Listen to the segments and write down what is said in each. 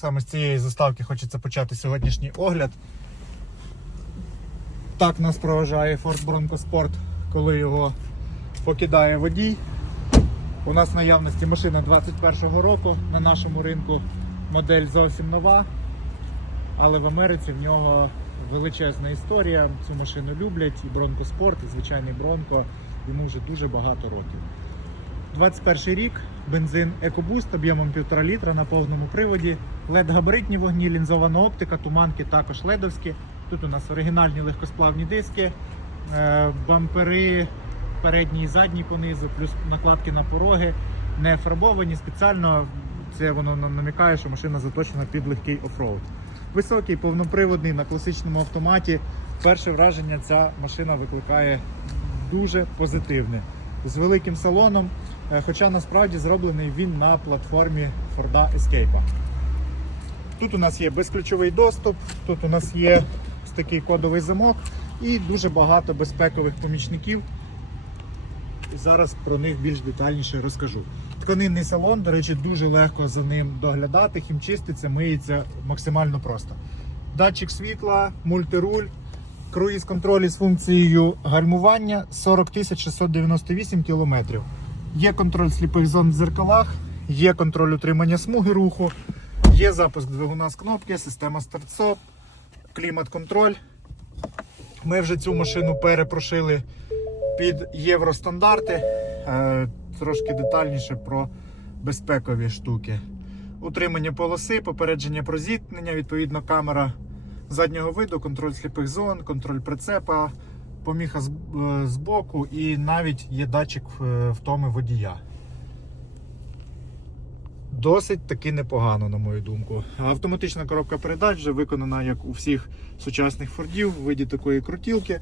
Саме з цієї заставки хочеться почати сьогоднішній огляд. Так нас проважає Ford Bronco Sport, коли його покидає водій. У нас в наявності машина 21-го року на нашому ринку модель зовсім нова, але в Америці в нього величезна історія. Цю машину люблять і Bronco Sport, і звичайний Bronco. Йому вже дуже багато років. 21 рік, бензин EcoBoost об'ємом 1,5 літра на повному приводі, led габаритні вогні, лінзована оптика, туманки також ледовські. Тут у нас оригінальні легкосплавні диски, е, бампери передній і задній понизу, плюс накладки на пороги, не фарбовані спеціально. Це воно намікає, що машина заточена під легкий офроуд. Високий, повноприводний на класичному автоматі. Перше враження ця машина викликає дуже позитивне. З великим салоном, е, хоча насправді зроблений він на платформі Ford Escape. Тут у нас є безключовий доступ, тут у нас є ось такий кодовий замок і дуже багато безпекових помічників. І зараз про них більш детальніше розкажу. Тканинний салон, до речі, дуже легко за ним доглядати, хімчиститься, миється максимально просто. Датчик світла, мультируль, круїз контроль із функцією гальмування 40 698 км. Є контроль сліпих зон в дзеркалах, є контроль утримання смуги руху, є запуск двигуна з кнопки, система старт-стоп, клімат-контроль. Ми вже цю машину перепрошили під євростандарти. Е, Трошки детальніше про безпекові штуки. Утримання полоси, попередження про зіткнення, відповідно, камера заднього виду, контроль сліпих зон, контроль прицепа, поміха з, е, боку і навіть є датчик е, втоми водія. Досить таки непогано, на мою думку. Автоматична коробка передач вже виконана, як у всіх сучасних фордів, в виді такої крутілки.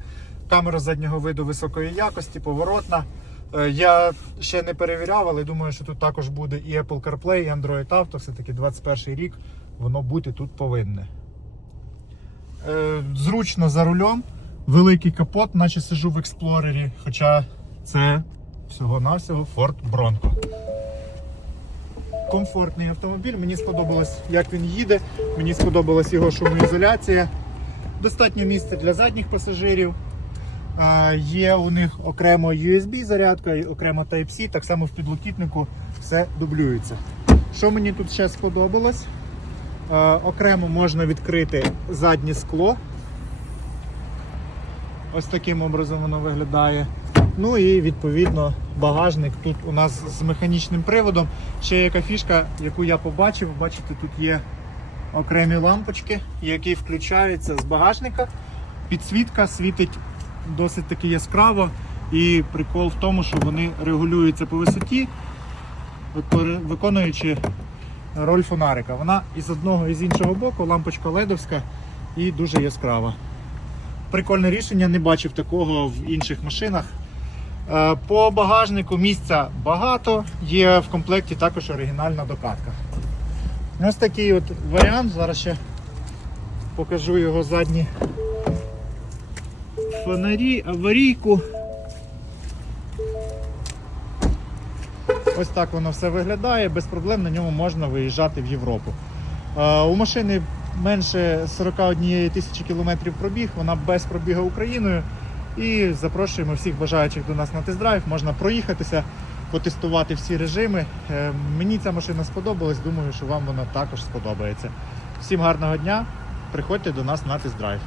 Камера заднього виду високої якості, поворотна. Е, Я ще не перевіряв, але думаю, що тут також буде і Apple CarPlay, і Android Auto. Все-таки 21 рік воно бути тут повинне. Е, Зручно за рулем, великий капот, наче сижу в експлорері, хоча це всього-навсього Ford Bronco. Комфортний автомобіль, мені сподобалось, як він їде, мені сподобалась його шумоізоляція. Достатньо місця для задніх пасажирів. А, Є у них окремо USB зарядка і окремо Type-C, так само в підлокітнику все дублюється. Що мені тут ще сподобалось? А, Окремо можна відкрити заднє скло. Ось таким образом воно виглядає. Ну і відповідно багажник тут у нас з механічним приводом. Ще яка фішка, яку я побачив, бачите, тут є окремі лампочки, які включаються з багажника. Підсвітка світить досить таки яскраво. І прикол в тому, що вони регулюються по висоті, виконуючи роль фонарика. Вона із одного і з іншого боку, лампочка ледовська і дуже яскрава. Прикольне рішення, не бачив такого в інших машинах. Е, По багажнику місця багато, є в комплекті також оригінальна докатка. Ось такий от варіант. Зараз ще покажу його задні фонарі, аварійку. Ось так воно все виглядає, без проблем на ньому можна виїжджати в Європу. Е, У машини менше 41 тисячі кілометрів пробіг, вона без пробіга Україною. І запрошуємо всіх бажаючих до нас на тест-драйв. Можна проїхатися, потестувати всі режими. Е, Мені ця машина сподобалась, думаю, що вам вона також сподобається. Всім гарного дня! Приходьте до нас на тест-драйв.